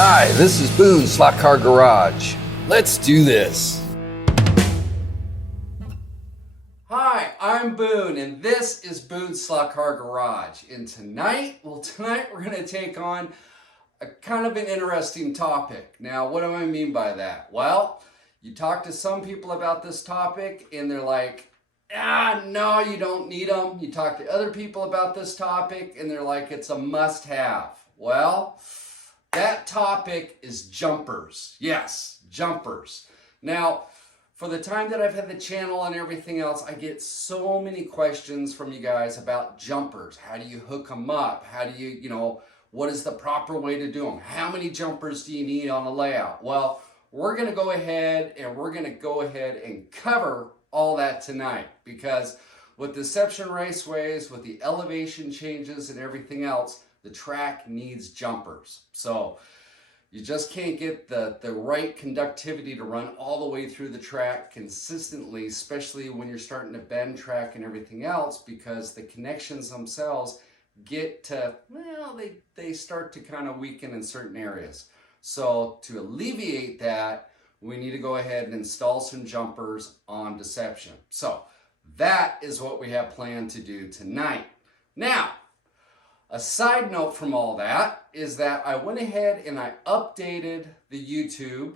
Hi, this is Boone Slot Car Garage. Let's do this. Hi, I'm Boone, and this is Boone's Slot Car Garage. And tonight we're going to take on a kind of an interesting topic. Now, what do I mean by that? Well, you talk to some people about this topic, and they're like, no, you don't need them. You talk to other people about this topic, and they're like, it's a must-have. Well, that topic is jumpers. Yes, jumpers. Now, for the time that I've had the channel and everything else, I get so many questions from you guys about jumpers. How do you hook them up? How do you, what is the proper way to do them? How many jumpers do you need on a layout? Well, we're going to go ahead and cover all that tonight, because with Deception Raceways, with the elevation changes and everything else, the track needs jumpers. So you just can't get the right conductivity to run all the way through the track consistently, especially when you're starting to bend track and everything else, because the connections themselves get to, they start to kind of weaken in certain areas. So to alleviate that, we need to go ahead and install some jumpers on Deception. So that is what we have planned to do tonight. Now, a side note from all that is that I went ahead and I updated the YouTube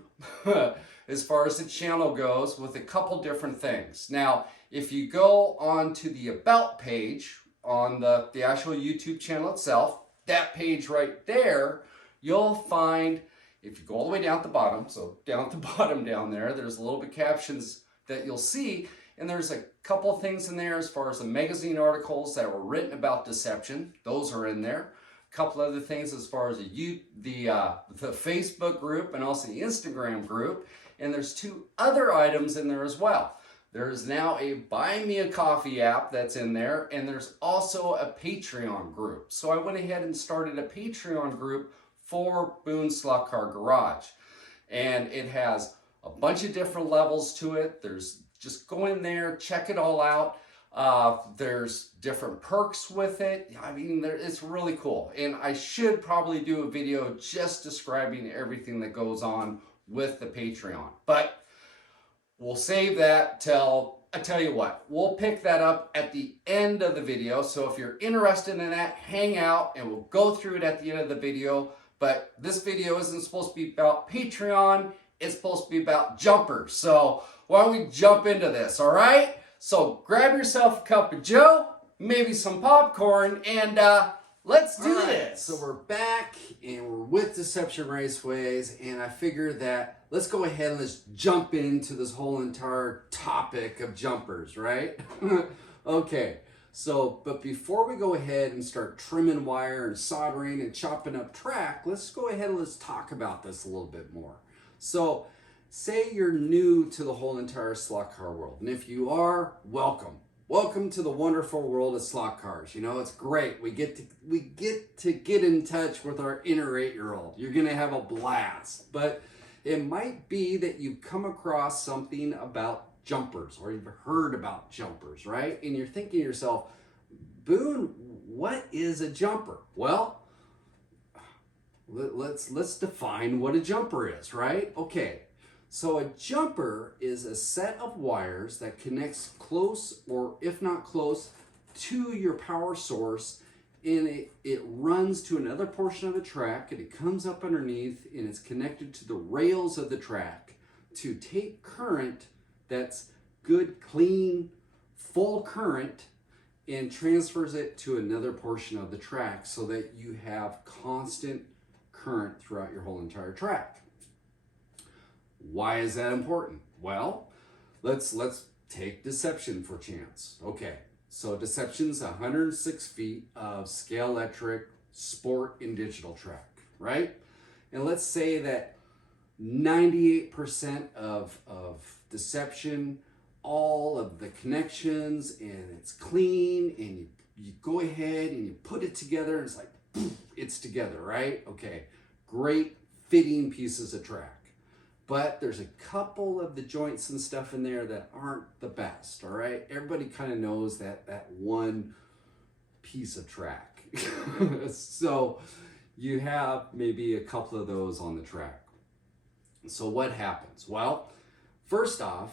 as far as the channel goes with a couple different things. Now, if you go onto the About page on the actual YouTube channel itself, that page right there, you'll find, if you go all the way down at the bottom, so down at the bottom down there, there's a little bit captions that you'll see. And there's a couple of things in there as far as the magazine articles that were written about Deception. Those are in there. A couple other things as far as the Facebook group and also the Instagram group. And there's two other items in there as well. There's now a Buy Me a Coffee app that's in there. And there's also a Patreon group. So I went ahead and started a Patreon group for Boone Slot Car Garage. And it has a bunch of different levels to it. Just go in there, check it all out. There's different perks with it. I mean, it's really cool. And I should probably do a video just describing everything that goes on with the Patreon. But we'll save that till, I tell you what, we'll pick that up at the end of the video. So if you're interested in that, hang out and we'll go through it at the end of the video. But this video isn't supposed to be about Patreon. It's supposed to be about jumpers. So why don't we jump into this, all right? So grab yourself a cup of joe, maybe some popcorn, and let's do this. So we're back, and we're with Deception Raceways, and I figured that let's go ahead and let's jump into this whole entire topic of jumpers, right? Okay, so, but before we go ahead and start trimming wire and soldering and chopping up track, let's go ahead and let's talk about this a little bit more. So, say you're new to the whole entire slot car world, and if you are, welcome. Welcome to the wonderful world of slot cars. You know, it's great. We get to get in touch with our inner 8-year-old. You're gonna have a blast. But it might be that you come across something about jumpers, or you've heard about jumpers, right? And you're thinking to yourself, Boone, what is a jumper? Well, let's define what a jumper is, right? Okay, so a jumper is a set of wires that connects close, or if not close, to your power source, and it runs to another portion of the track, and it comes up underneath, and it's connected to the rails of the track to take current that's good, clean, full current, and transfers it to another portion of the track so that you have constant current throughout your whole entire track. Why is that important? Well, let's take Deception for chance. Okay, so Deception's 106 feet of scale electric sport and digital track, right? And let's say that 98% of Deception, all of the connections, and it's clean, and you go ahead and you put it together, and it's like, poof, it's together, right? Okay, great fitting pieces of track. But there's a couple of the joints and stuff in there that aren't the best, all right? Everybody kind of knows that one piece of track. So you have maybe a couple of those on the track. So what happens? Well, first off,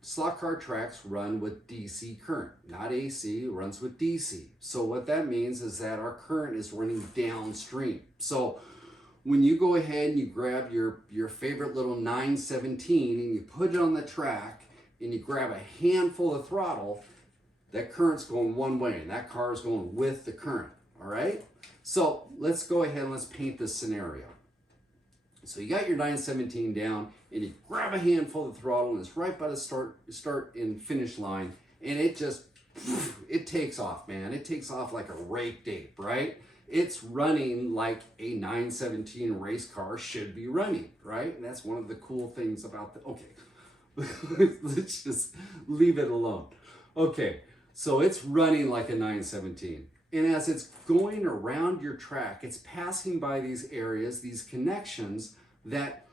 slot car tracks run with DC current, not AC, it runs with DC. So what that means is that our current is running downstream. So when you go ahead and you grab your favorite little 917 and you put it on the track and you grab a handful of throttle, that current's going one way and that car is going with the current, all right? So let's go ahead and let's paint this scenario. So you got your 917 down and you grab a handful of throttle and it's right by the start and finish line, and it just, it takes off, man. It takes off like a raked ape, right? It's running like a 917 race car should be running, right? And that's one of the cool things about the, okay, let's just leave it alone. Okay, so it's running like a 917. And as it's going around your track, it's passing by these areas, these connections that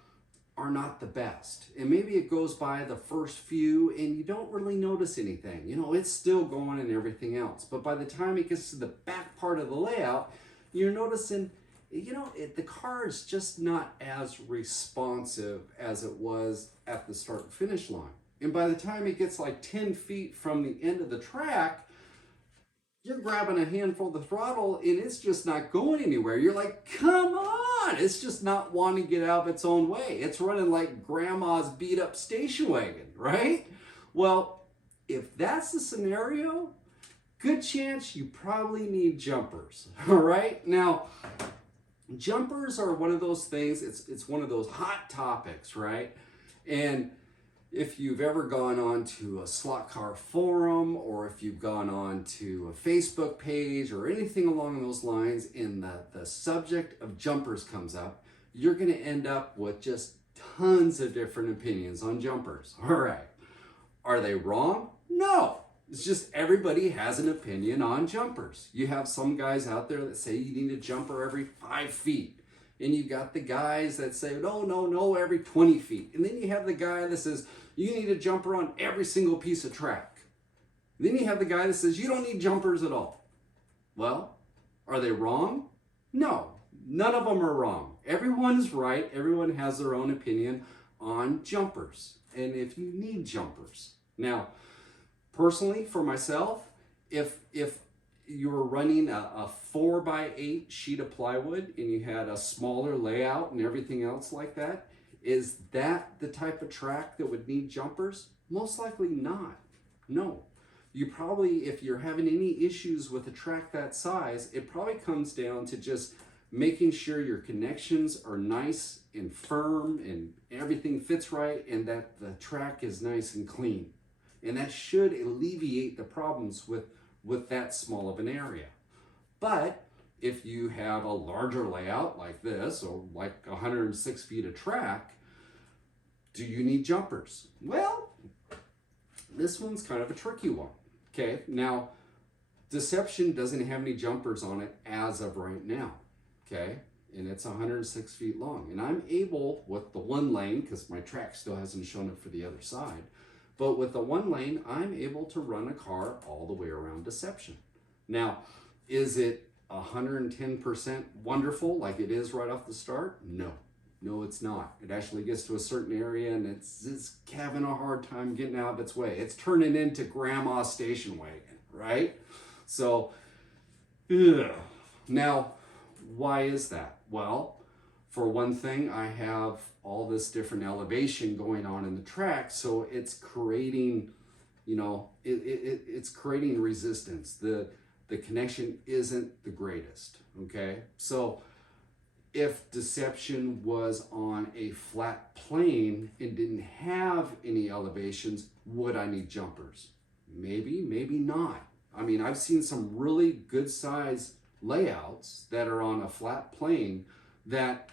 are not the best. And maybe it goes by the first few and you don't really notice anything. You know, it's still going and everything else. But by the time it gets to the back part of the layout, you're noticing, you know, the car is just not as responsive as it was at the start and finish line. And by the time it gets like 10 feet from the end of the track, you're grabbing a handful of the throttle and it's just not going anywhere. You're like, come on, it's just not wanting to get out of its own way. It's running like grandma's beat up station wagon, right? Well, if that's the scenario, good chance you probably need jumpers, all right? Now, jumpers are one of those things, it's one of those hot topics, right? And if you've ever gone on to a slot car forum, or if you've gone on to a Facebook page or anything along those lines, and the subject of jumpers comes up, you're gonna end up with just tons of different opinions on jumpers, all right? Are they wrong? No. It's just everybody has an opinion on jumpers. You have some guys out there that say you need a jumper every 5 feet. And you got the guys that say, no, every 20 feet. And then you have the guy that says, you need a jumper on every single piece of track. And then you have the guy that says, you don't need jumpers at all. Well, are they wrong? No, none of them are wrong. Everyone's right. Everyone has their own opinion on jumpers. And if you need jumpers. Now, personally, for myself, if you were running a 4x8 sheet of plywood and you had a smaller layout and everything else like that, is that the type of track that would need jumpers? Most likely not. No. You probably, if you're having any issues with a track that size, it probably comes down to just making sure your connections are nice and firm and everything fits right and that the track is nice and clean. And that should alleviate the problems with that small of an area. But if you have a larger layout like this, or like 106 feet of track, do you need jumpers? Well, this one's kind of a tricky one. Okay, now Deception doesn't have any jumpers on it as of right now. Okay, and it's 106 feet long. And I'm able, with the one lane, because my track still hasn't shown up for the other side, but with the one lane, I'm able to run a car all the way around Deception. Now, is it 110% wonderful like it is right off the start? No. No, it's not. It actually gets to a certain area and it's having a hard time getting out of its way. It's turning into grandma's station wagon, right? So, ugh. Now, why is that? Well, for one thing, I have all this different elevation going on in the track, so it's creating, you know, it's creating resistance. The connection isn't the greatest, okay? So if Deception was on a flat plane and didn't have any elevations, would I need jumpers? Maybe, maybe not. I mean, I've seen some really good size layouts that are on a flat plane that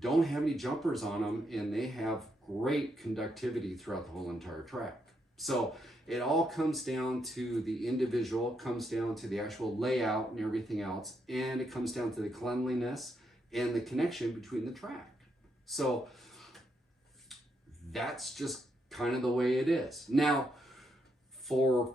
don't have any jumpers on them, and they have great conductivity throughout the whole entire track. So it all comes down to the individual, comes down to the actual layout and everything else, and it comes down to the cleanliness and the connection between the track. So that's just kind of the way it is. Now, for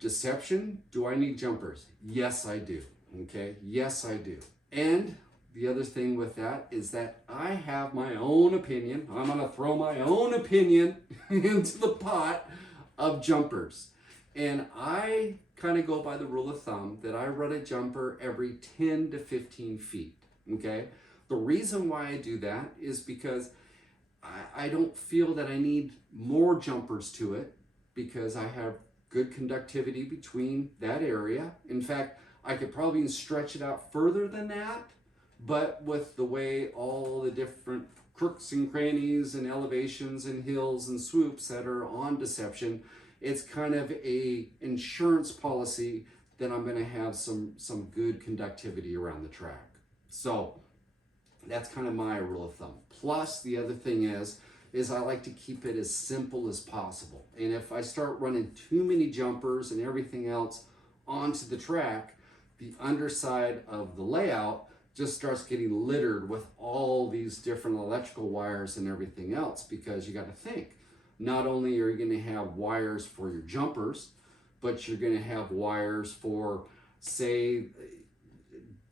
Deception, do I need jumpers? Yes, I do. Okay, yes, I do. And the other thing with that is that I have my own opinion. I'm going to throw my own opinion into the pot of jumpers. And I kind of go by the rule of thumb that I run a jumper every 10 to 15 feet. Okay? The reason why I do that is because I don't feel that I need more jumpers to it because I have good conductivity between that area. In fact, I could probably stretch it out further than that, but with the way all the different crooks and crannies and elevations and hills and swoops that are on Deception, it's kind of a insurance policy that I'm going to have some good conductivity around the track. So that's kind of my rule of thumb. Plus, the other thing is I like to keep it as simple as possible. And if I start running too many jumpers and everything else onto the track, the underside of the layout just starts getting littered with all these different electrical wires and everything else, because you got to think, not only are you going to have wires for your jumpers, but you're going to have wires for, say,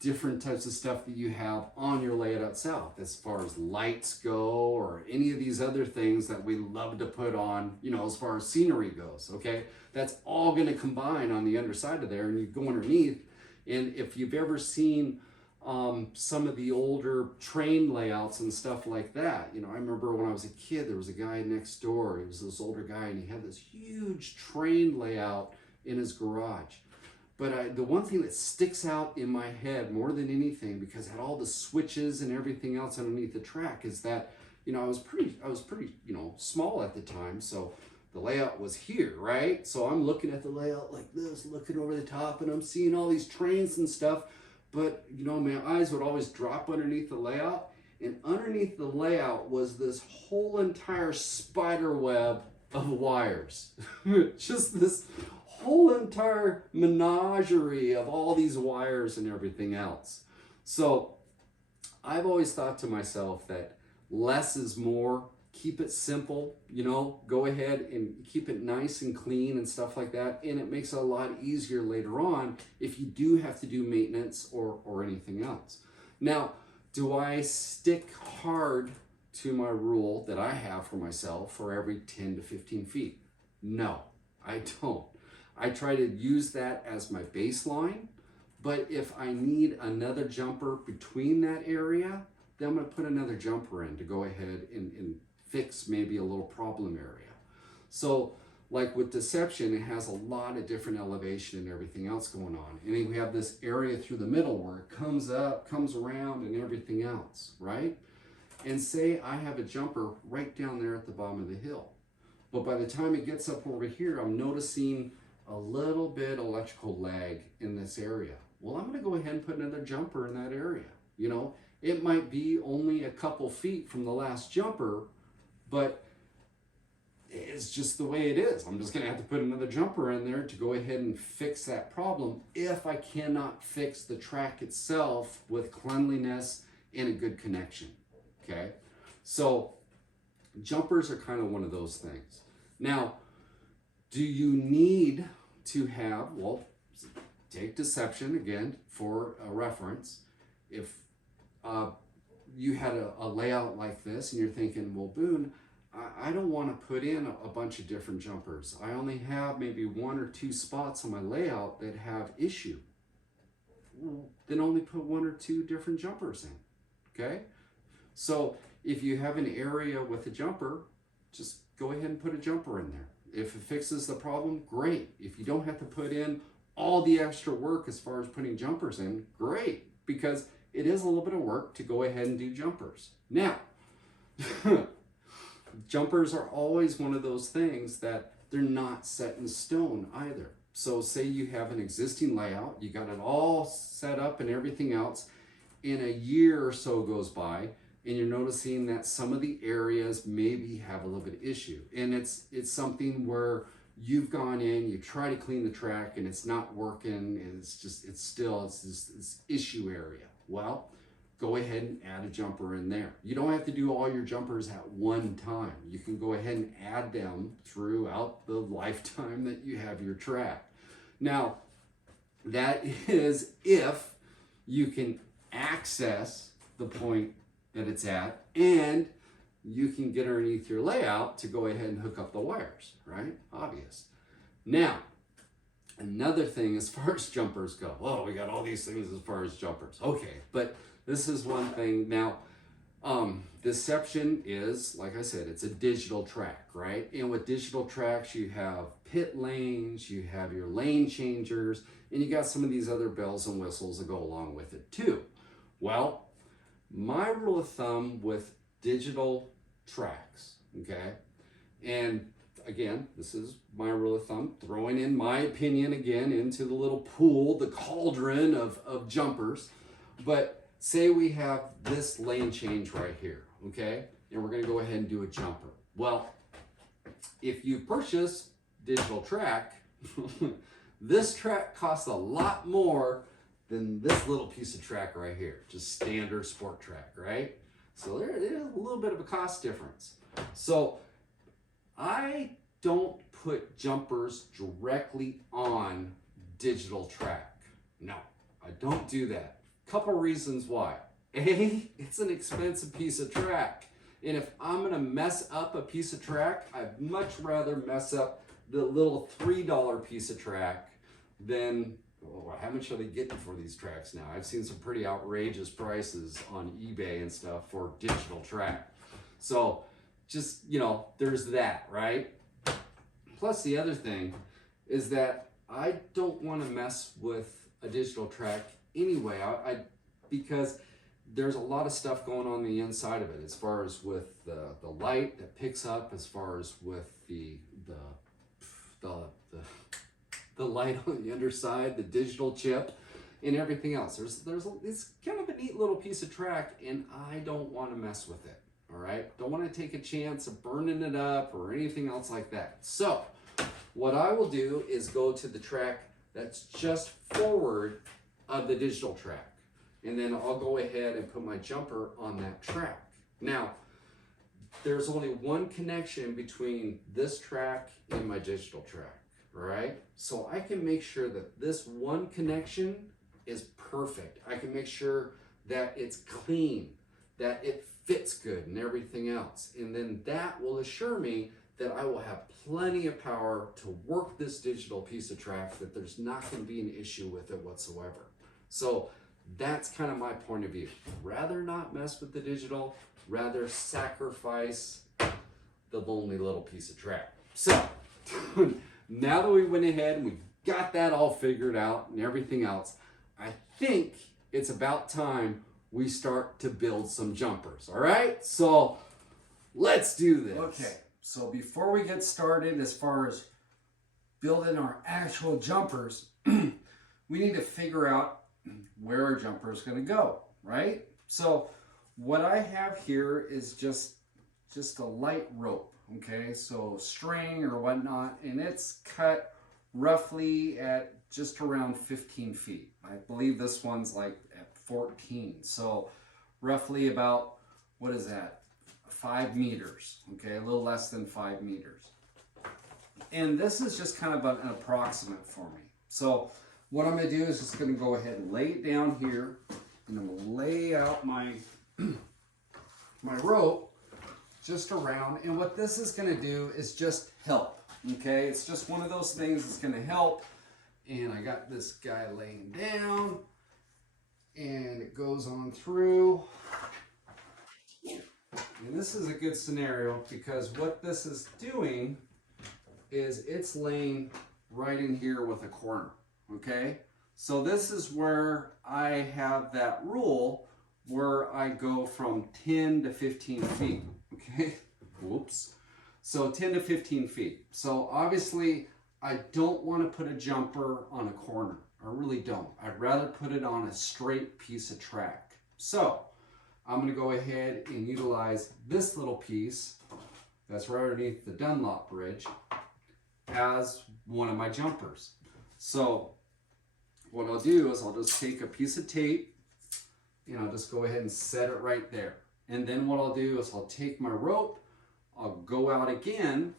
different types of stuff that you have on your layout itself, as far as lights go, or any of these other things that we love to put on, you know, as far as scenery goes, okay? That's all going to combine on the underside of there, and you go underneath. And if you've ever seen some of the older train layouts and stuff like that, you know, I remember when I was a kid, there was a guy next door. He was this older guy, and he had this huge train layout in his garage. But the one thing that sticks out in my head more than anything, because it had all the switches and everything else underneath the track, is that, you know, I was pretty, you know, small at the time. So the layout was here, right? So I'm looking at the layout like this, looking over the top, and I'm seeing all these trains and stuff. But, you know, my eyes would always drop underneath the layout. And underneath the layout was this whole entire spider web of wires. Just this whole entire menagerie of all these wires and everything else. So I've always thought to myself that less is more. Keep it simple, you know, go ahead and keep it nice and clean and stuff like that. And it makes it a lot easier later on if you do have to do maintenance or anything else. Now, do I stick hard to my rule that I have for myself for every 10 to 15 feet? No, I don't. I try to use that as my baseline, but if I need another jumper between that area, then I'm going to put another jumper in to go ahead and fix maybe a little problem area. So like with Deception, it has a lot of different elevation and everything else going on. And then we have this area through the middle where it comes up, comes around, and everything else, right? And say I have a jumper right down there at the bottom of the hill. But by the time it gets up over here, I'm noticing a little bit electrical lag in this area. Well, I'm going to go ahead and put another jumper in that area. You know, it might be only a couple feet from the last jumper, but it's just the way it is. I'm just going to have to put another jumper in there to go ahead and fix that problem if I cannot fix the track itself with cleanliness and a good connection. Okay, so jumpers are kind of one of those things. Now, do you need to have, well, take Deception again for a reference. If you had a layout like this and you're thinking, well, Boone, I don't want to put in a bunch of different jumpers. I only have maybe 1 or 2 spots on my layout that have issue. Then only put 1 or 2 different jumpers in, okay? So if you have an area with a jumper, just go ahead and put a jumper in there. If it fixes the problem, great. If you don't have to put in all the extra work as far as putting jumpers in, great, because it is a little bit of work to go ahead and do jumpers. Now, jumpers are always one of those things that they're not set in stone either. So say you have an existing layout, you got it all set up and everything else, and a year or so goes by, and you're noticing that some of the areas maybe have a little bit of issue. And it's something where you've gone in, you try to clean the track and it's not working, and it's this issue area. Well, go ahead and add a jumper in there. You don't have to do all your jumpers at one time. You can go ahead and add them throughout the lifetime that you have your track. Now, that is if you can access the point that it's at, and you can get underneath your layout to go ahead and hook up the wires, right? Obvious. Now, another thing as far as jumpers go. Oh, we got all these things as far as jumpers. Okay, but this is one thing. Now, deception is, like I said, it's a digital track, right? And with digital tracks, you have pit lanes, you have your lane changers, and you got some of these other bells and whistles that go along with it too. Well, my rule of thumb with digital tracks, okay? And again, this is my rule of thumb, throwing in my opinion again into the little pool, the cauldron of jumpers. But say we have this lane change right here, okay? And we're gonna go ahead and do a jumper. Well, if you purchase digital track, this track costs a lot more than this little piece of track right here, just standard sport track, right? So there's a little bit of a cost difference. So I don't put jumpers directly on digital track. No, I don't do that. Couple reasons why. A, it's an expensive piece of track. And if I'm gonna mess up a piece of track, I'd much rather mess up the little $3 piece of track than, oh, how much are they getting for these tracks now? I've seen some pretty outrageous prices on eBay and stuff for digital track. So just, you know, there's that, right? Plus the other thing is that I don't want to mess with a digital track anyway, because there's a lot of stuff going on the inside of it, as far as with the light that picks up, as far as with the light on the underside, the digital chip, and everything else. It's kind of a neat little piece of track, and I don't want to mess with it. All right, don't want to take a chance of burning it up or anything else like that. So what I will do is go to the track that's just forward of the digital track, and then I'll go ahead and put my jumper on that track. Now, there's only one connection between this track and my digital track, all right? So I can make sure that this one connection is perfect. I can make sure that it's clean, that it fits good and everything else. And then that will assure me that I will have plenty of power to work this digital piece of track, that there's not going to be an issue with it whatsoever. So that's kind of my point of view. Rather not mess with the digital, rather sacrifice the lonely little piece of track. So now that we went ahead and we got that all figured out and everything else, I think it's about time we start to build some jumpers, all right? So let's do this. Okay, so before we get started as far as building our actual jumpers, we need to figure out where our jumper is gonna go, right? So what I have here is just a light rope, okay? So string or whatnot, and it's cut roughly at just around 15 feet. I believe this one's like at 14. So roughly about, what is that? 5 meters, okay? A little less than 5 meters. And this is just kind of an approximate for me. So what I'm gonna do is just gonna go ahead and lay it down here, and I'm gonna lay out my, my rope just around. And what this is gonna do is just help, okay? It's just one of those things that's gonna help. And I got this guy laying down, and it goes on through. And this is a good scenario, because what this is doing is it's laying right in here with a corner, okay? So this is where I have that rule where I go from 10 to 15 feet, okay? Whoops. So 10 to 15 feet. So obviously I don't want to put a jumper on a corner. I really don't. I'd rather put it on a straight piece of track. So I'm going to go ahead and utilize this little piece that's right underneath the Dunlop bridge as one of my jumpers. So what I'll do is I'll just take a piece of tape and I'll just go ahead and set it right there. And then what I'll do is I'll take my rope, I'll go out again,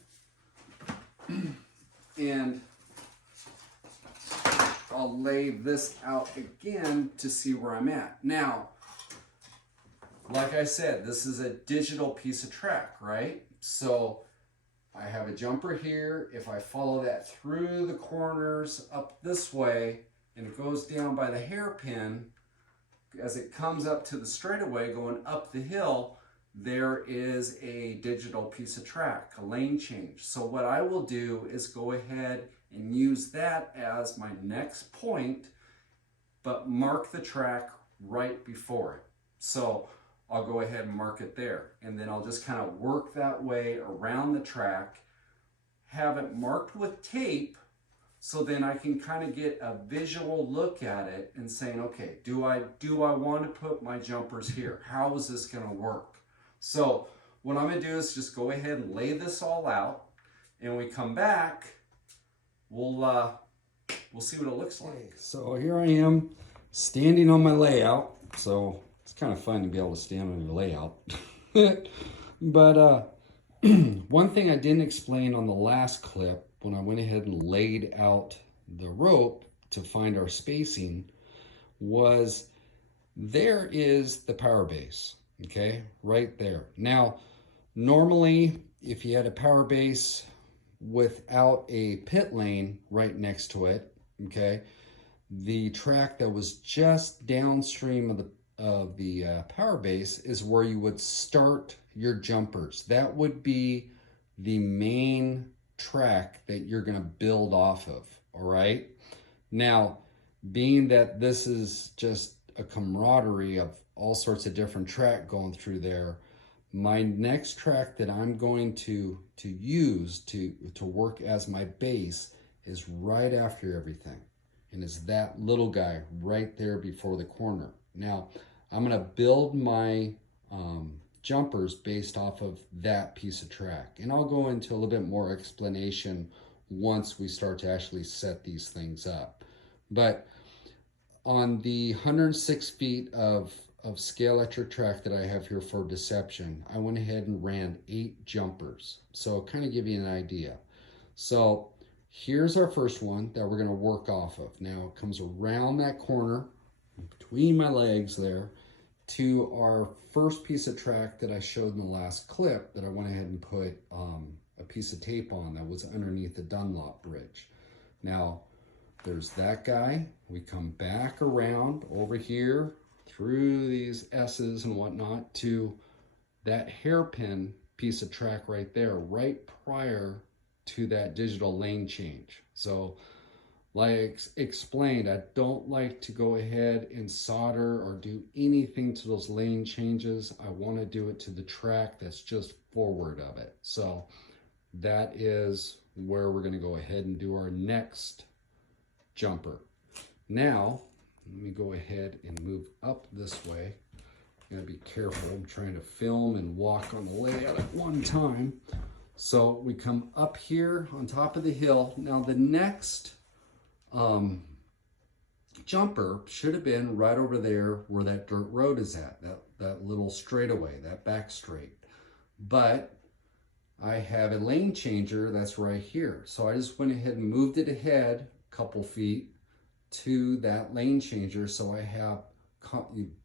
and I'll lay this out again to see where I'm at. Now, like I said, this is a digital piece of track, right? So I have a jumper here. If I follow that through the corners up this way, and it goes down by the hairpin, as it comes up to the straightaway going up the hill, there is a digital piece of track, a lane change. So what I will do is go ahead and use that as my next point, but mark the track right before it. So I'll go ahead and mark it there, and then I'll just kind of work that way around the track, have it marked with tape, so then I can kind of get a visual look at it and saying, okay, do I want to put my jumpers here? How is this going to work? So what I'm going to do is just go ahead and lay this all out, and when we come back, we'll see what it looks like. Okay, so here I am standing on my layout. So it's kind of fun to be able to stand on your layout. But one thing I didn't explain on the last clip, when I went ahead and laid out the rope to find our spacing, was there is the power base, okay, right there. Now, normally, if you had a power base without a pit lane right next to it, okay, the track that was just downstream of the power base is where you would start your jumpers. That would be the main track that you're going to build off of. All right, now, being that this is just a camaraderie of all sorts of different track going through there, my next track that I'm going to use to work as my base is right after everything, and is that little guy right there before the corner. Now, I'm going to build my jumpers based off of that piece of track, and I'll go into a little bit more explanation once we start to actually set these things up. But on the 106 feet of scale-electric track that I have here for deception, I went ahead and ran 8 jumpers. So kind of give you an idea. So here's our first one that we're going to work off of. Now it comes around that corner between my legs there to our first piece of track that I showed in the last clip that I went ahead and put a piece of tape on that was underneath the Dunlop bridge. Now there's that guy. We come back around over here through these S's and whatnot to that hairpin piece of track right there, right prior to that digital lane change. So like explained, I don't like to go ahead and solder or do anything to those lane changes. I want to do it to the track that's just forward of it. So that is where we're going to go ahead and do our next jumper. Now, let me go ahead and move up this way. I'm going to be careful. I'm trying to film and walk on the layout at one time. So we come up here on top of the hill. Now the next jumper should have been right over there where that dirt road is at, that little straightaway, that back straight. But I have a lane changer that's right here. So I just went ahead and moved it ahead a couple feet to that lane changer, so I have,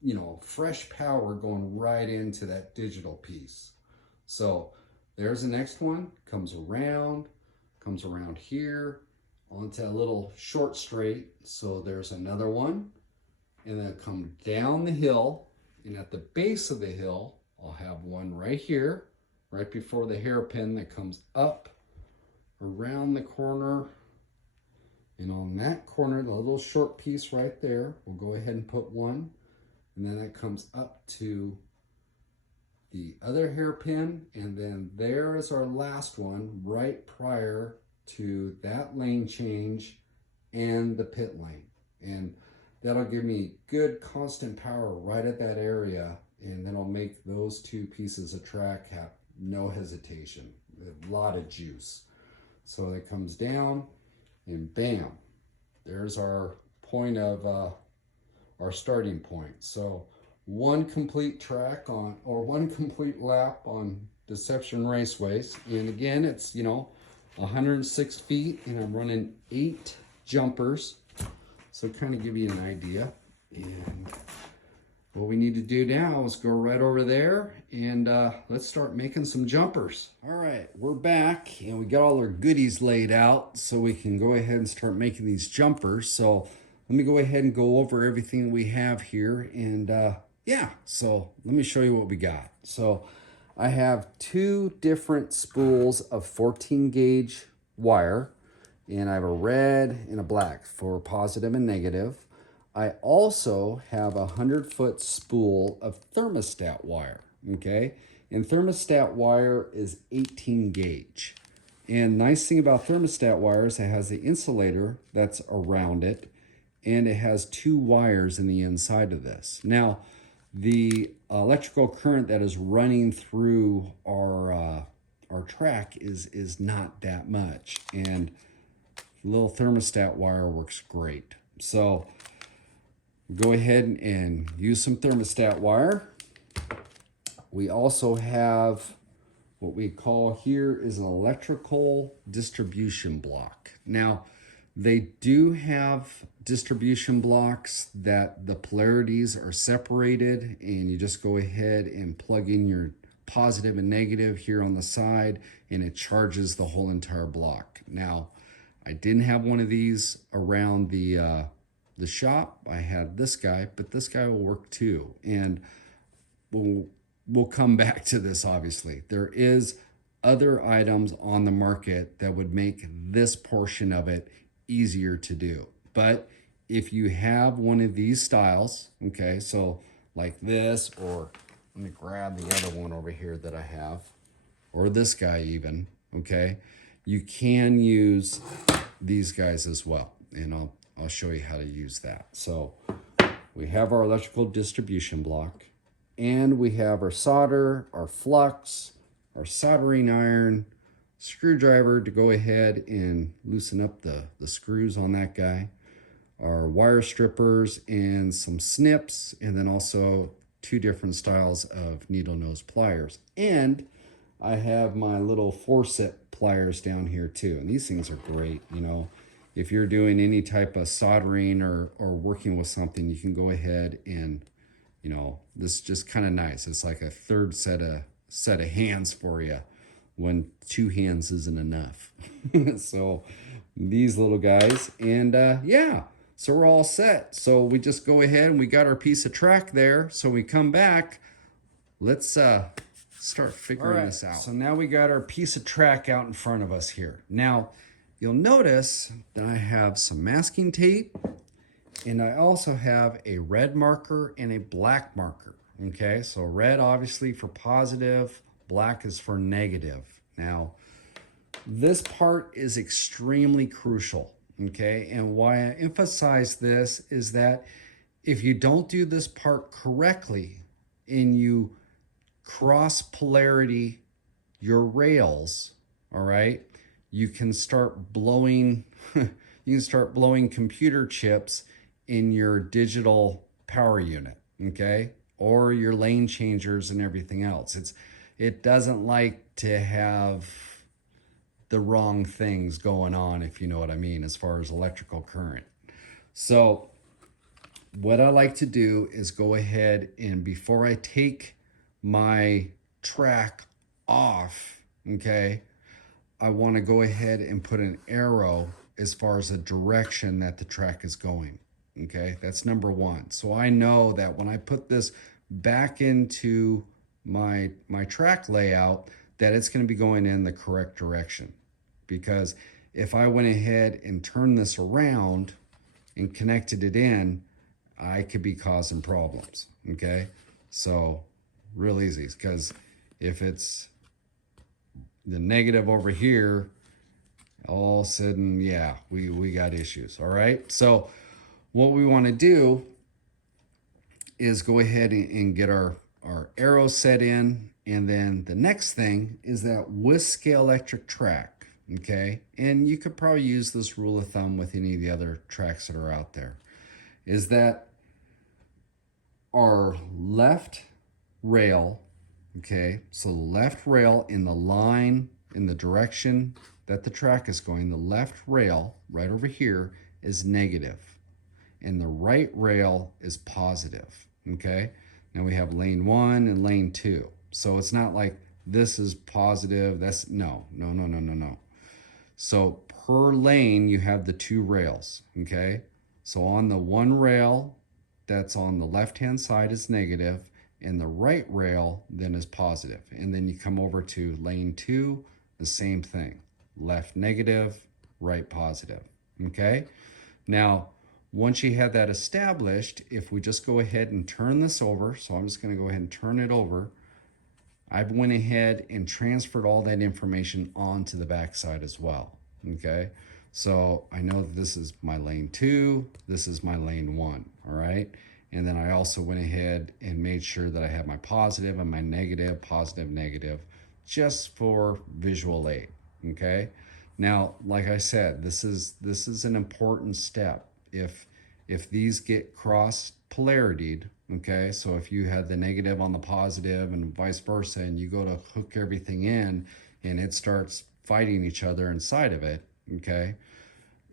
you know, fresh power going right into that digital piece. So there's the next one, comes around here onto a little short straight. So there's another one, and then come down the hill, and at the base of the hill I'll have one right here, right before the hairpin that comes up around the corner. And on that corner, the little short piece right there, we'll go ahead and put one. And then that comes up to the other hairpin. And then there is our last one right prior to that lane change and the pit lane. And that'll give me good constant power right at that area. And then I'll make those 2 pieces of track have no hesitation, a lot of juice. So it comes down, and bam, there's our point of our starting point. So one complete track on, or one complete lap on Deception Raceways. And again, it's, you know, 106 feet, and I'm running 8 jumpers. So kind of give you an idea. And what we need to do now is go right over there and let's start making some jumpers. All right, we're back and we got all our goodies laid out so we can go ahead and start making these jumpers. So let me go ahead and go over everything we have here. And yeah, so let me show you what we got. So I have 2 different spools of 14 gauge wire, and I have a red and a black for positive and negative. I also have a 100-foot spool of thermostat wire, okay? And thermostat wire is 18 gauge. And nice thing about thermostat wire is it has the insulator that's around it, and it has 2 wires in the inside of this. Now, the electrical current that is running through our track is not that much, and little thermostat wire works great. So go ahead and use some thermostat wire. We also have what we call here is an electrical distribution block. Now, they do have distribution blocks that the polarities are separated, and you just go ahead and plug in your positive and negative here on the side, and it charges the whole entire block. Now, I didn't have one of these around the shop. I had this guy, but this guy will work too. And we'll come back to this, obviously. There is other items on the market that would make this portion of it easier to do. But if you have one of these styles, okay, so like this, or let me grab the other one over here that I have, or this guy even, okay, you can use these guys as well. And I'll show you how to use that. So we have our electrical distribution block, and we have our solder, our flux, our soldering iron, screwdriver to go ahead and loosen up the screws on that guy, our wire strippers and some snips, and then also 2 different styles of needle nose pliers. And I have my little forcep pliers down here too. And these things are great, you know. If you're doing any type of soldering or working with something, you can go ahead and, you know, this is just kind of nice. It's like a third set of hands for you when 2 hands isn't enough. So these little guys, and yeah, so we're all set. So we just go ahead and we got our piece of track there. So we come back, let's start figuring this out. So now we got our piece of track out in front of us here. Now, you'll notice that I have some masking tape, and I also have a red marker and a black marker. Okay, so red obviously for positive, black is for negative. Now, this part is extremely crucial, okay? And why I emphasize this is that if you don't do this part correctly and you cross polarity your rails, all right, you can start blowing computer chips in your digital power unit, okay? Or your lane changers and everything else. It doesn't like to have the wrong things going on, if you know what I mean, as far as electrical current. So what I like to do is go ahead and before I take my track off, okay, I want to go ahead and put an arrow as far as the direction that the track is going. Okay, that's number 1. So I know that when I put this back into my track layout, that it's going to be going in the correct direction. Because if I went ahead and turned this around and connected it in, I could be causing problems. Okay, so real easy, because if it's the negative over here, all of a sudden, yeah, we got issues. All right, so what we want to do is go ahead and get our arrow set in, and then the next thing is that with scale electric track, okay, and you could probably use this rule of thumb with any of the other tracks that are out there, is that our left rail, okay, so the left rail in the line, in the direction that the track is going, the left rail right over here is negative. and the right rail is positive, okay? Now we have lane 1 and lane 2. So it's not like this is positive, that's, no. So per lane, you have the 2 rails, okay? So on the one rail that's on the left-hand side is negative, and the right rail then is positive. And then you come over to lane 2, the same thing. Left negative, right positive, okay? Now, once you have that established, if we just go ahead and turn this over, so I'm just gonna go ahead and turn it over, I've went ahead and transferred all that information onto the backside as well, okay? So I know that this is my lane 2, this is my lane 1, all right? And then I also went ahead and made sure that I have my positive and my negative, positive, negative, just for visual aid, okay? Now, like I said, this is an important step. If these get cross polarityed, okay, so if you had the negative on the positive and vice versa, and you go to hook everything in and it starts fighting each other inside of it, okay,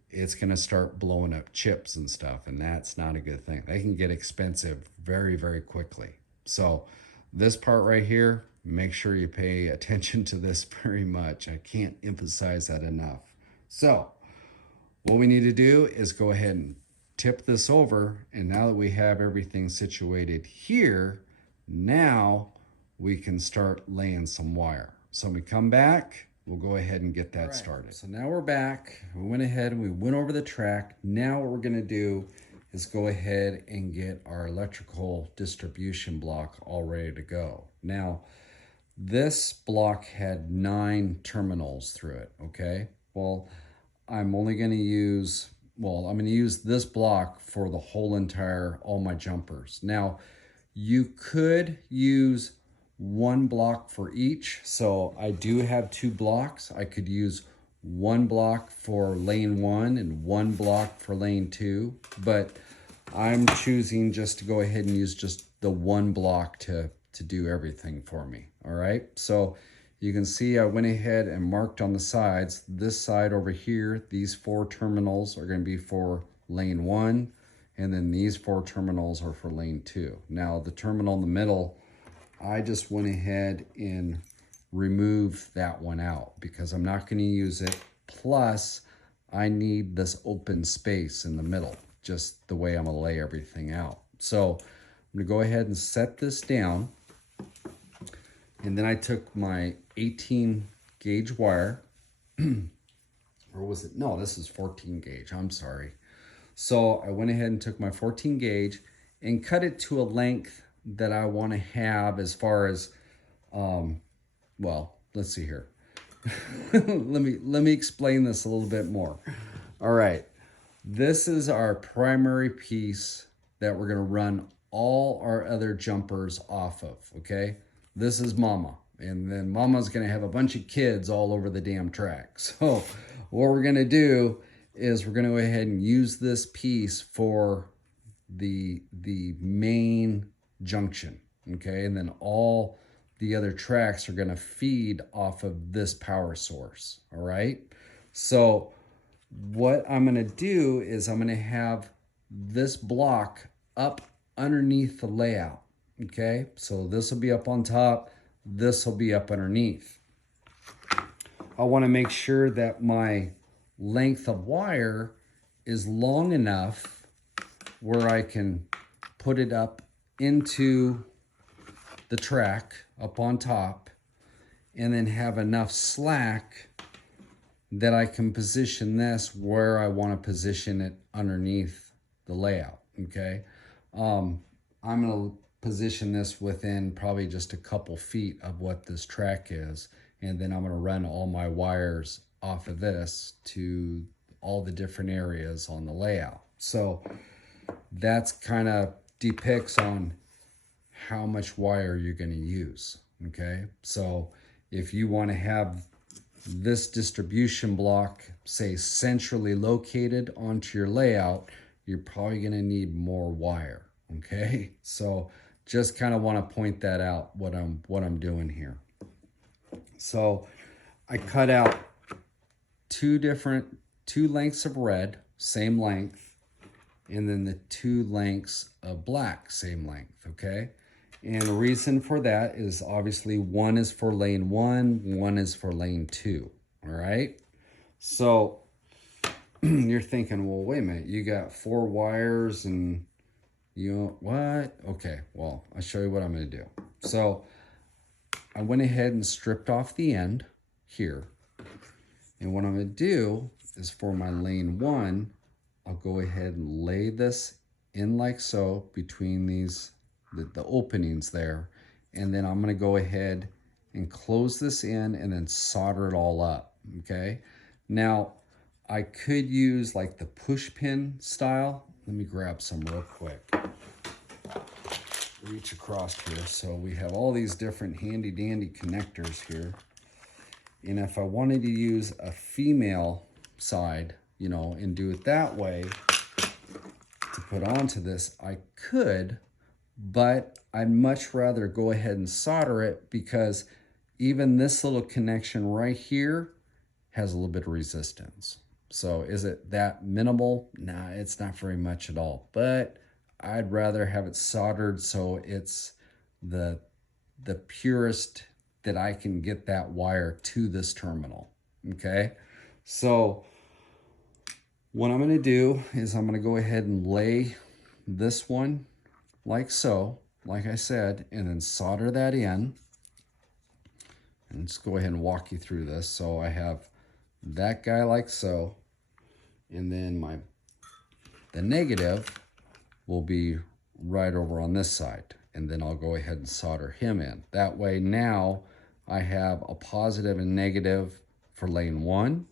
it's going to start blowing up chips and stuff, and that's not a good thing. They can get expensive very, very quickly. So this part right here, make sure you pay attention to this very much. I can't emphasize that enough. So what we need to do is go ahead and tip this over, and now that we have everything situated here, now we can start laying some wire. So when we come back, we'll go ahead and get that started. So now we're back. We went ahead and we went over the track. Now what we're gonna do is go ahead and get our electrical distribution block all ready to go. Now, this block had 9 terminals through it, okay? Well, I'm only gonna use, I'm gonna use this block for the whole entire, all my jumpers. Now, you could use 1 block for each. So I do have 2 blocks. I could use 1 block for lane 1 and 1 block for lane 2, but I'm choosing just to go ahead and use just the 1 block to do everything for me, all right? So you can see I went ahead and marked on the sides. This side over here, these 4 terminals are gonna be for lane 1, and then these 4 terminals are for lane 2. Now the terminal in the middle, I just went ahead and removed that one out because I'm not gonna use it. Plus, I need this open space in the middle, just the way I'm gonna lay everything out. So I'm gonna go ahead and set this down. And then I took my 18 gauge wire, or was it? No, this is 14 gauge, I'm sorry. So I went ahead and took my 14 gauge and cut it to a length that I want to have as far as, well, let's see here. let me explain this a little bit more. All right, this is our primary piece that we're going to run all our other jumpers off of, okay? This is Mama, and then Mama's going to have a bunch of kids all over the damn track. So what we're going to do is we're going to go ahead and use this piece for the main junction, okay? And then all the other tracks are going to feed off of this power source, all right? So what I'm going to do is I'm going to have this block up underneath the layout, okay? So this will be up on top, this will be up underneath. I want to make sure that my length of wire is long enough where I can put it up into the track up on top and then have enough slack that I can position this where I want to position it underneath the layout, okay? I'm going to position this within probably just a couple feet of what this track is, and then I'm going to run all my wires off of this to all the different areas on the layout. So that's kind of depicts on how much wire you're going to use, okay? So if you want to have this distribution block, say, centrally located onto your layout, you're probably going to need more wire, okay? So just kind of want to point that out, what I'm doing here. So I cut out two lengths of red, same length, and then the 2 lengths of black, same length, okay? And the reason for that is obviously one is for lane 1, one is for lane 2, all right? So you're thinking, well, wait a minute, you got 4 wires and you, what? Okay, well, I'll show you what I'm gonna do. So I went ahead and stripped off the end here. And what I'm gonna do is for my lane 1, I'll go ahead and lay this in like so between these, the openings there. And then I'm gonna go ahead and close this in and then solder it all up, okay? Now, I could use like the push pin style. Let me grab some real quick. Reach across here. So we have all these different handy dandy connectors here. And if I wanted to use a female side, you know, and do it that way to put onto this, I could, but I'd much rather go ahead and solder it because even this little connection right here has a little bit of resistance. So is it that minimal? Nah, it's not very much at all, but I'd rather have it soldered so it's the purest that I can get that wire to this terminal, okay? So what I'm gonna do is I'm gonna go ahead and lay this one like so, like I said, and then solder that in. And let's go ahead and walk you through this. So I have that guy like so, and then the negative will be right over on this side. And then I'll go ahead and solder him in. That way now I have a positive and negative for lane 1.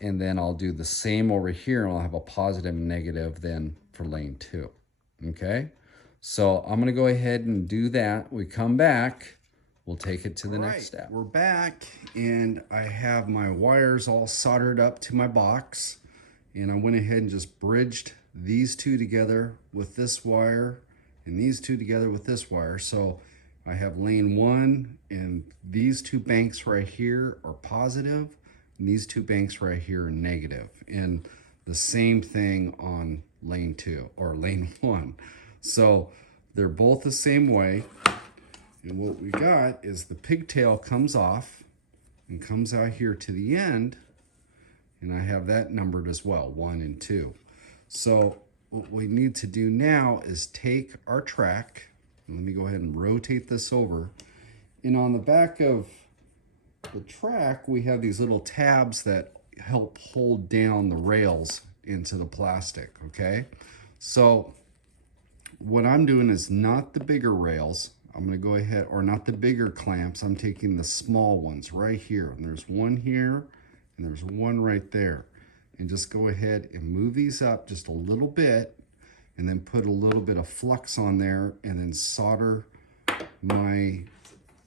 And then I'll do the same over here and I'll have a positive and negative then for lane 2. Okay? So I'm gonna go ahead and do that. We come back, we'll take it to the next step. We're back and I have my wires all soldered up to my box. And I went ahead and just bridged these 2 together with this wire and these 2 together with this wire. So I have lane 1 and these 2 banks right here are positive and these 2 banks right here are negative. And the same thing on lane 2 or lane 1. So they're both the same way. And what we got is the pigtail comes off and comes out here to the end. And I have that numbered as well, 1 and 2. So what we need to do now is take our track. Let me go ahead and rotate this over. And on the back of the track, we have these little tabs that help hold down the rails into the plastic, okay? So what I'm doing is not the bigger rails. I'm gonna go ahead, or not the bigger clamps. I'm taking the small ones right here. And there's one here, and there's one right there. And just go ahead and move these up just a little bit, and then put a little bit of flux on there, and then solder my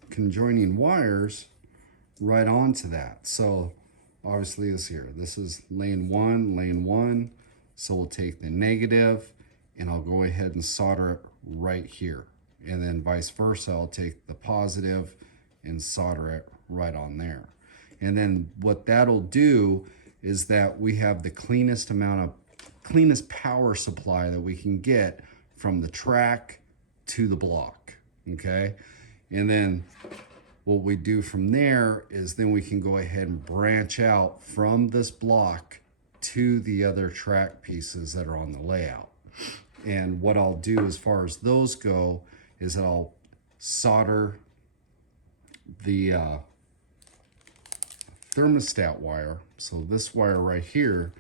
conjoining wires right onto that. So obviously this is lane 1. So we'll take the negative and I'll go ahead and solder it right here. And then vice versa, I'll take the positive and solder it right on there. And then what that'll do is that we have the cleanest power supply that we can get from the track to the block, okay? And then what we do from there is then we can go ahead and branch out from this block to the other track pieces that are on the layout. And what I'll do as far as those go is I'll solder the thermostat wire, so this wire right here,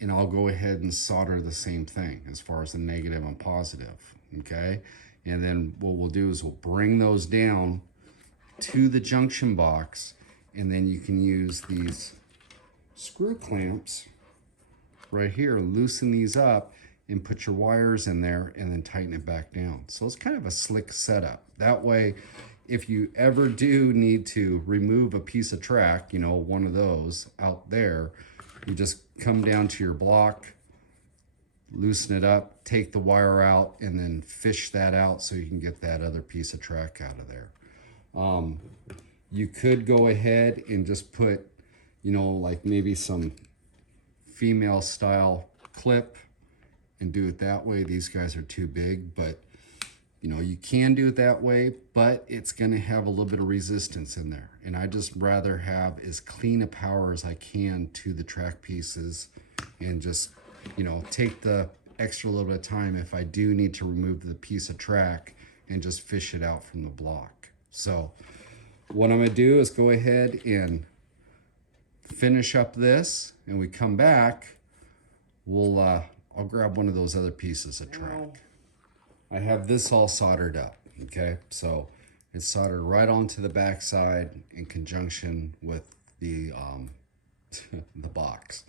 and I'll go ahead and solder the same thing as far as the negative and positive, okay? And then what we'll do is we'll bring those down to the junction box, and then you can use these screw clamps right here, loosen these up and put your wires in there and then tighten it back down. So it's kind of a slick setup. That way, if you ever do need to remove a piece of track, you know, one of those out there, you just come down to your block, loosen it up, take the wire out, and then fish that out so you can get that other piece of track out of there. You could go ahead and just put, you know, like maybe some female style clip and do it that way. These guys are too big, but you know, you can do it that way, but it's gonna have a little bit of resistance in there. And I just rather have as clean a power as I can to the track pieces and just, you know, take the extra little bit of time if I do need to remove the piece of track and just fish it out from the block. So what I'm gonna do is go ahead and finish up this, and we come back, I'll grab one of those other pieces of track. I have this all soldered up, okay? So it's soldered right onto the backside in conjunction with the the box.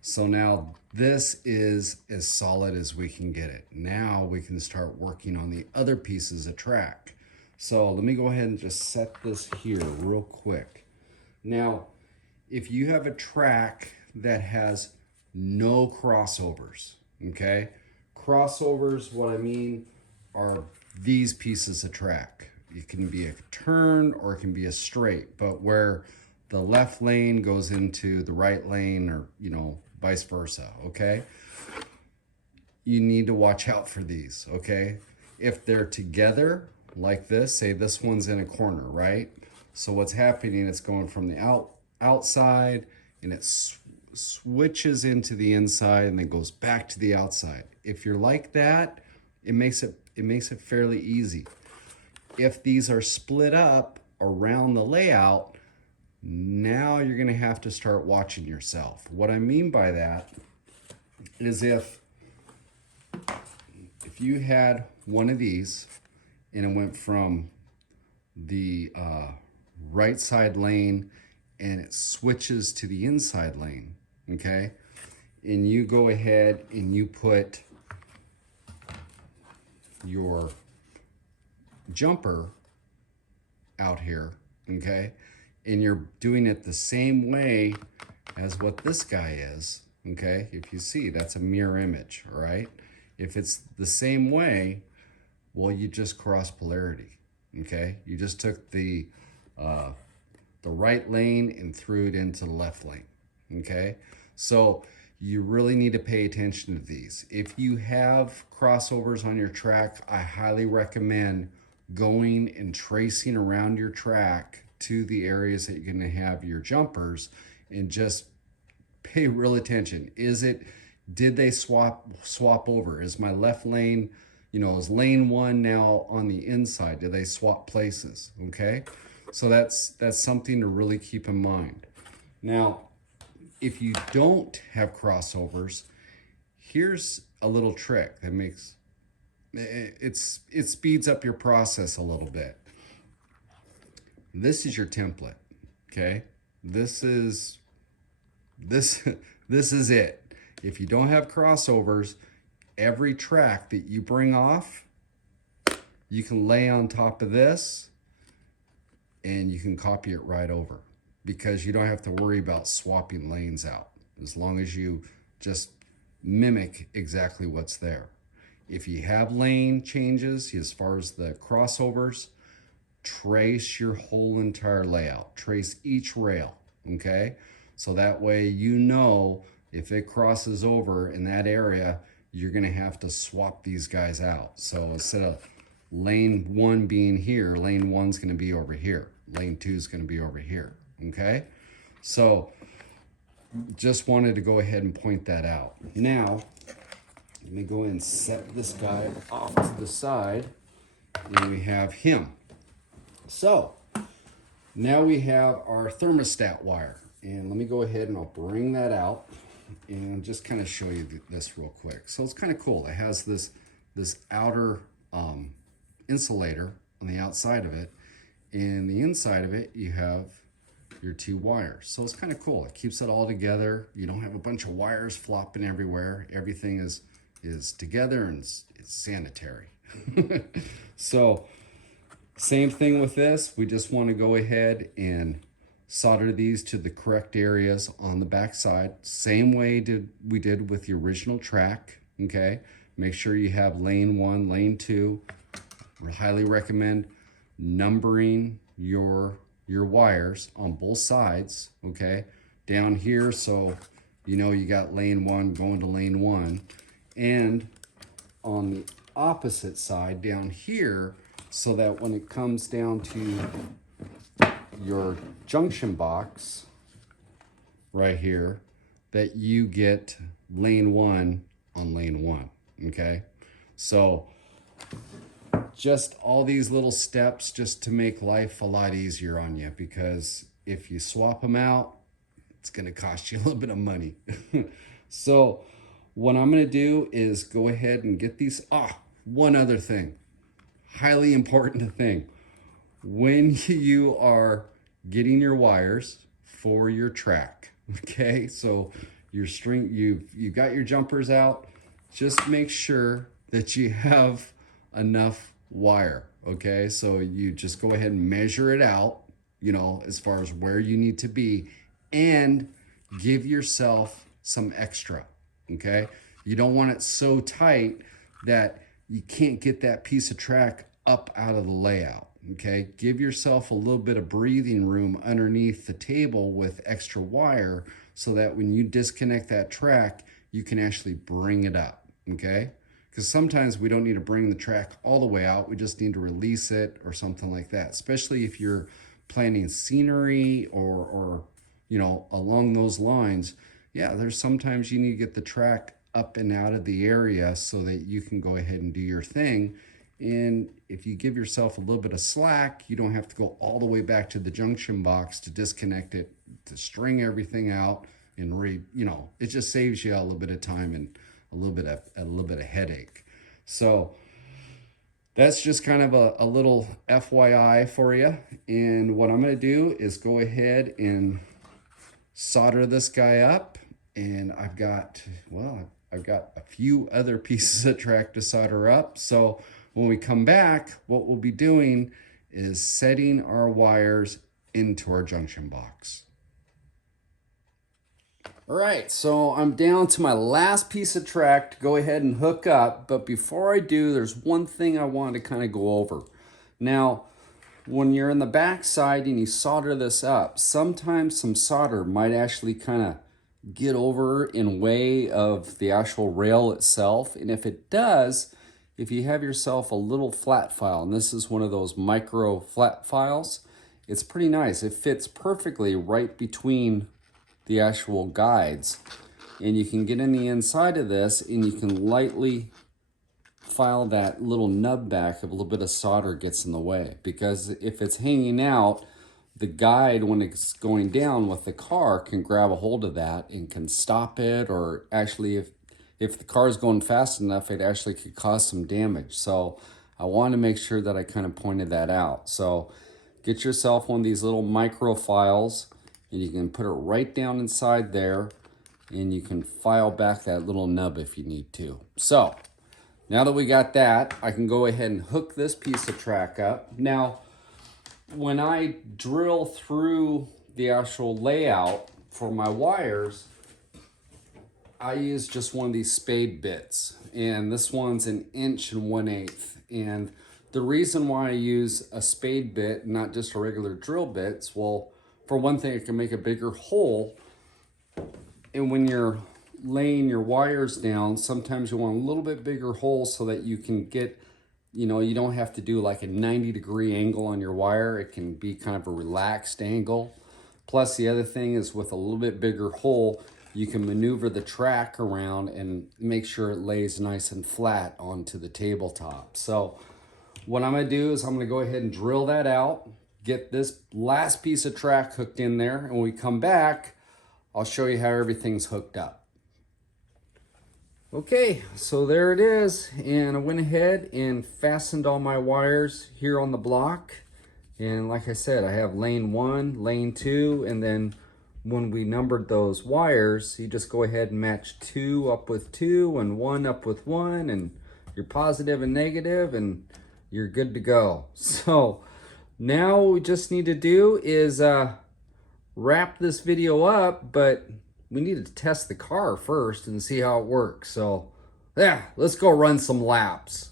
So now this is as solid as we can get it. Now we can start working on the other pieces of track. So let me go ahead and just set this here real quick. Now, if you have a track that has no crossovers, okay? Crossovers, what I mean are these pieces of track. It can be a turn or it can be a straight, but where the left lane goes into the right lane, or, you know, vice versa, okay? You need to watch out for these, okay? If they're together like this, say this one's in a corner, right? So what's happening, it's going from the outside and it switches into the inside and then goes back to the outside. If you're like that, it makes it fairly easy. If these are split up around the layout, now you're gonna have to start watching yourself. What I mean by that is if you had one of these and it went from the right side lane and it switches to the inside lane, okay? And you go ahead and you put your jumper out here, okay? And you're doing it the same way as what this guy is, okay? If you see, that's a mirror image, all right? If it's the same way, well, you just cross polarity, okay? You just took the right lane and threw it into the left lane, okay? So you really need to pay attention to these. If you have crossovers on your track, I highly recommend going and tracing around your track to the areas that you're gonna have your jumpers and just pay real attention. Did they swap over? Is my left lane, you know, is lane one now on the inside? Did they swap places, okay? So that's something to really keep in mind. Now, if you don't have crossovers, here's a little trick that makes it speeds up your process a little bit. This is your template, okay? This is it. If you don't have crossovers, every track that you bring off, you can lay on top of this and you can copy it right over, because you don't have to worry about swapping lanes out as long as you just mimic exactly what's there. If you have lane changes as far as the crossovers, trace your whole entire layout. Trace each rail, okay? So that way you know if it crosses over in that area, you're gonna have to swap these guys out. So instead of lane one being here, lane one's gonna be over here. Lane two is gonna be over here, okay? So just wanted to go ahead and point that out. Now, let me go and set this guy off to the side, and we have him. So now we have our thermostat wire, and let me go ahead and I'll bring that out and just kind of show you this real quick. So it's kind of cool. It has this outer insulator on the outside of it, and the inside of it you have your two wires. So it's kind of cool. It keeps it all together. You don't have a bunch of wires flopping everywhere. Everything is together and it's sanitary. So same thing with this. We just want to go ahead and solder these to the correct areas on the back side. Same way we did with the original track, okay? Make sure you have lane one, lane two. I highly recommend numbering your wires on both sides, okay? Down here, so you know you got lane one going to lane one. and on the opposite side down here, so that when it comes down to your junction box right here, that you get lane 1 on lane 1, okay? So just all these little steps just to make life a lot easier on you, because if you swap them out, it's gonna cost you a little bit of money. So what I'm gonna do is go ahead and get these. One other thing, highly important thing. When you are getting your wires for your track, okay? So your string, you got your jumpers out, just make sure that you have enough wire, okay? So you just go ahead and measure it out, you know, as far as where you need to be, and give yourself some extra, okay? You don't want it so tight that you can't get that piece of track up out of the layout, okay? Give yourself a little bit of breathing room underneath the table with extra wire, so that when you disconnect that track, you can actually bring it up, okay? Because sometimes we don't need to bring the track all the way out. We just need to release it or something like that, especially if you're planning scenery or you know, along those lines. Yeah, there's sometimes you need to get the track up and out of the area so that you can go ahead and do your thing. And if you give yourself a little bit of slack, you don't have to go all the way back to the junction box to disconnect it, to string everything out, and you know, it just saves you a little bit of time and a little bit of headache. So that's just kind of a little FYI for you. And what I'm going to do is go ahead and solder this guy up. And I've got a few other pieces of track to solder up. So when we come back, what we'll be doing is setting our wires into our junction box. All right, so I'm down to my last piece of track to go ahead and hook up. But before I do, there's one thing I want to kind of go over. Now, when you're in the back side and you solder this up, sometimes some solder might actually kind of get over in way of the actual rail itself. And if it does, if you have yourself a little flat file, and this is one of those micro flat files, it's pretty nice. It fits perfectly right between the actual guides, and you can get in the inside of this and you can lightly file that little nub back if a little bit of solder gets in the way, because if it's hanging out, the guide, when it's going down with the car, can grab a hold of that and can stop it, or actually if the car is going fast enough, it actually could cause some damage. So I want to make sure that I kind of pointed that out. So get yourself one of these little micro files, and you can put it right down inside there, and you can file back that little nub if you need to. So now that we got that, I can go ahead and hook this piece of track up. Now, when I drill through the actual layout for my wires, I use just one of these spade bits, and this one's 1 1/8". And the reason why I use a spade bit, not just a regular drill bits, well, for one thing, it can make a bigger hole. And when you're laying your wires down, sometimes you want a little bit bigger hole so that you can get, you know, you don't have to do like a 90-degree angle on your wire. It can be kind of a relaxed angle. Plus, the other thing is, with a little bit bigger hole, you can maneuver the track around and make sure it lays nice and flat onto the tabletop. So what I'm gonna do is I'm gonna go ahead and drill that out, get this last piece of track hooked in there, and when we come back, I'll show you how everything's hooked up. Okay, so there it is, and I went ahead and fastened all my wires here on the block. And like I said, I have lane 1, lane 2, and then when we numbered those wires, you just go ahead and match 2 up with 2 and 1 up with 1, and you're positive and negative, and you're good to go. So now what we just need to do is wrap this video up, but we need to test the car first and see how it works. So yeah, let's go run some laps.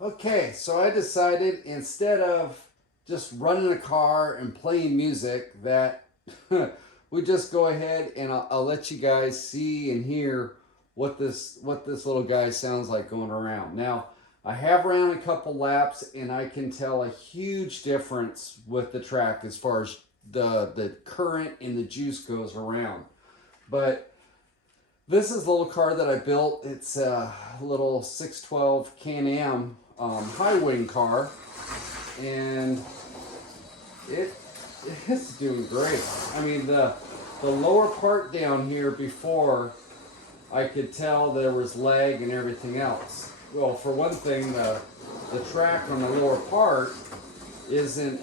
Okay, so I decided, instead of just running a car and playing music, that we just go ahead and I'll let you guys see and hear what this little guy sounds like going around. Now, I have ran a couple laps and I can tell a huge difference with the track as far as the current and the juice goes around. But this is the little car that I built. It's a little 612 Can-Am high wing car, and it's doing great. I mean, the lower part down here before, I could tell there was lag and everything else. Well, for one thing, the track on the lower part isn't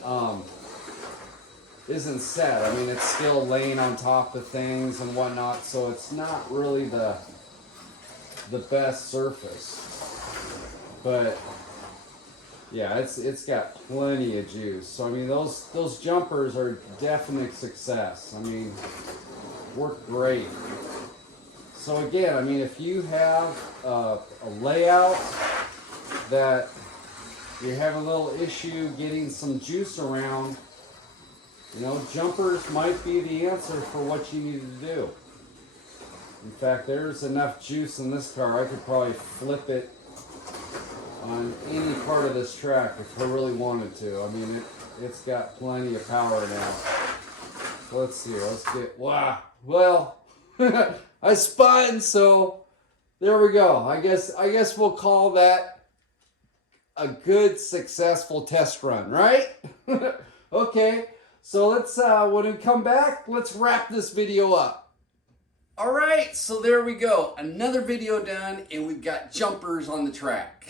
set. I mean, it's still laying on top of things and whatnot, so it's not really the best surface. But yeah, it's got plenty of juice. So I mean, those jumpers are definite success. I mean, work great. So again, I mean, if you have a layout that you have a little issue getting some juice around, you know, jumpers might be the answer for what you need to do. In fact, there's enough juice in this car, I could probably flip it on any part of this track if I really wanted to. I mean, it's got plenty of power now. So let's see, let's get, wow, well, I spun, so there we go. I guess we'll call that a good, successful test run, right? Okay, so let's, when we come back, let's wrap this video up. All right, so there we go. Another video done, and we've got jumpers on the track.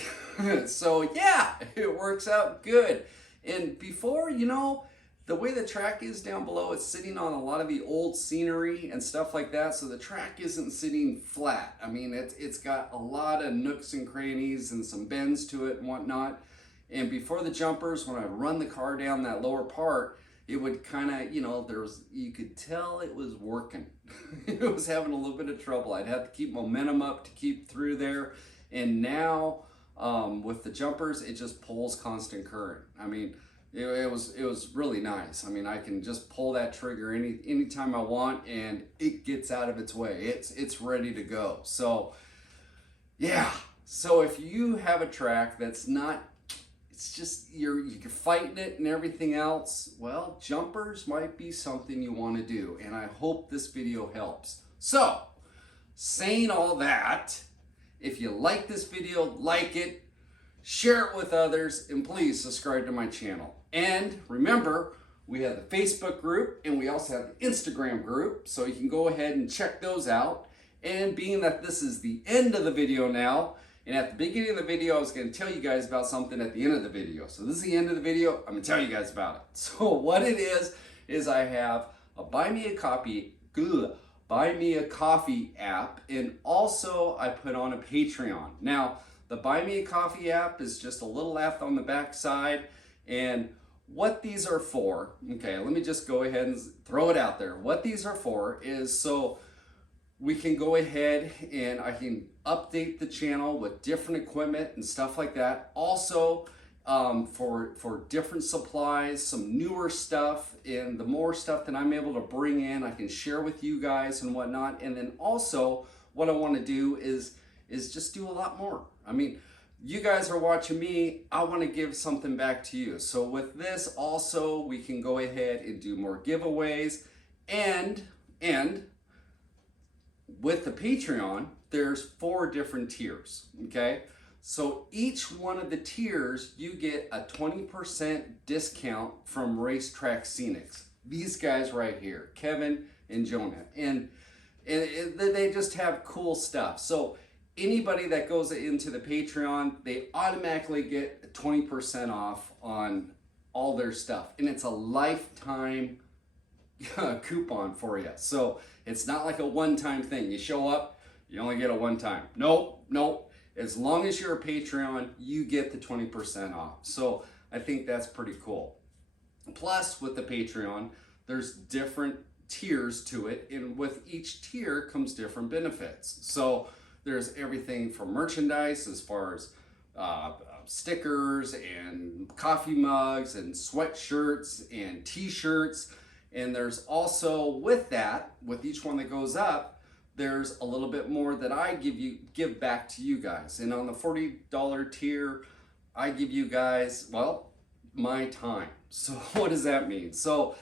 So yeah, it works out good. And before, you know, the way the track is down below, it's sitting on a lot of the old scenery and stuff like that, so the track isn't sitting flat. I mean, it's got a lot of nooks and crannies and some bends to it and whatnot. And before the jumpers, when I run the car down that lower part, it would kind of, you know, you could tell it was working. It was having a little bit of trouble. I'd have to keep momentum up to keep through there. And now, with the jumpers, it just pulls constant current. I mean, it was really nice. I mean, I can just pull that trigger anytime I want, and it gets out of its way. It's ready to go. So yeah. So if you have a track that's not, it's just you're fighting it and everything else, well, jumpers might be something you want to do, and I hope this video helps. So, saying all that, if you like this video, like it, share it with others, and please subscribe to my channel. And remember, we have the Facebook group, and we also have the Instagram group, so you can go ahead and check those out. And being that this is the end of the video now, and at the beginning of the video, I was going to tell you guys about something at the end of the video. So this is the end of the video. I'm going to tell you guys about it. So what it is I have a Buy Me a Coffee app, and also I put on a Patreon. Now, the Buy Me a Coffee app is just a little app on the back side, and what these are for, okay, let me just go ahead and throw it out there. What these are for is so we can go ahead and I can update the channel with different equipment and stuff like that. Also, for different supplies, some newer stuff, and the more stuff that I'm able to bring in, I can share with you guys and whatnot. And then also, what I want to do is just do a lot more. I mean, you guys are watching me, I want to give something back to you. So with this also, we can go ahead and do more giveaways, and with the Patreon, there's 4 different tiers, okay? So each one of the tiers, you get a 20% discount from Racetrack Scenics. These guys right here, Kevin and Jonah, and they just have cool stuff. So anybody that goes into the Patreon, they automatically get 20% off on all their stuff. And it's a lifetime coupon for you. So it's not like a one-time thing. You show up, you only get a one-time. Nope. As long as you're a Patreon, you get the 20% off. So I think that's pretty cool. Plus, with the Patreon, there's different tiers to it, and with each tier comes different benefits. So there's everything from merchandise as far as stickers and coffee mugs and sweatshirts and t-shirts And there's also with that, with each one that goes up, there's a little bit more that I give back to you guys. And on the $40 tier, I give you guys, well, my time. So what does that mean? So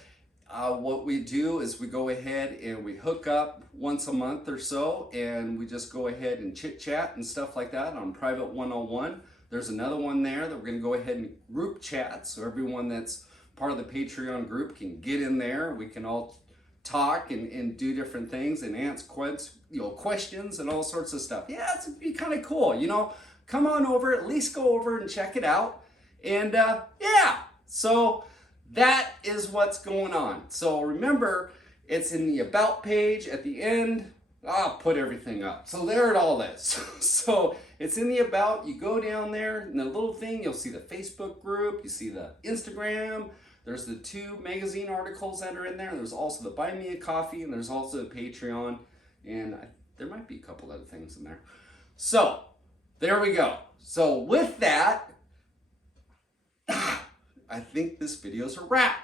what we do is we go ahead and we hook up once a month or so, and we just go ahead and chit chat and stuff like that on Private 101. There's another one there that we're going to go ahead and group chat, so everyone that's part of the Patreon group can get in there. We can all talk and do different things and answer questions and all sorts of stuff. Yeah, it'd be kind of cool. Come on over, at least go over and check it out. And yeah, so that is what's going on. So remember, it's in the About page at the end. I'll put everything up. So there it all is. So it's in the About. You go down there, in the little thing, you'll see the Facebook group, you see the Instagram, there's the 2 magazine articles that are in there. There's also the Buy Me a Coffee, and there's also the Patreon, and there might be a couple other things in there. So there we go. So with that, I think this video's a wrap.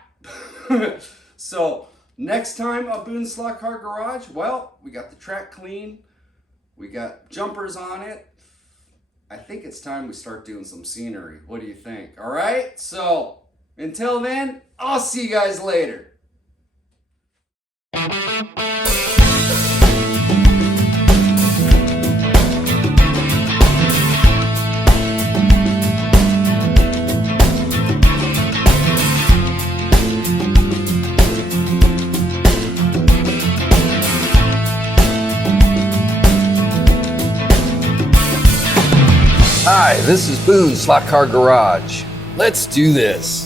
So next time on Boone Slot Car Garage, well, we got the track clean. We got jumpers on it. I think it's time we start doing some scenery. What do you think? All right, so until then, I'll see you guys later. Hi, this is Boone Slot Car Garage. Let's do this.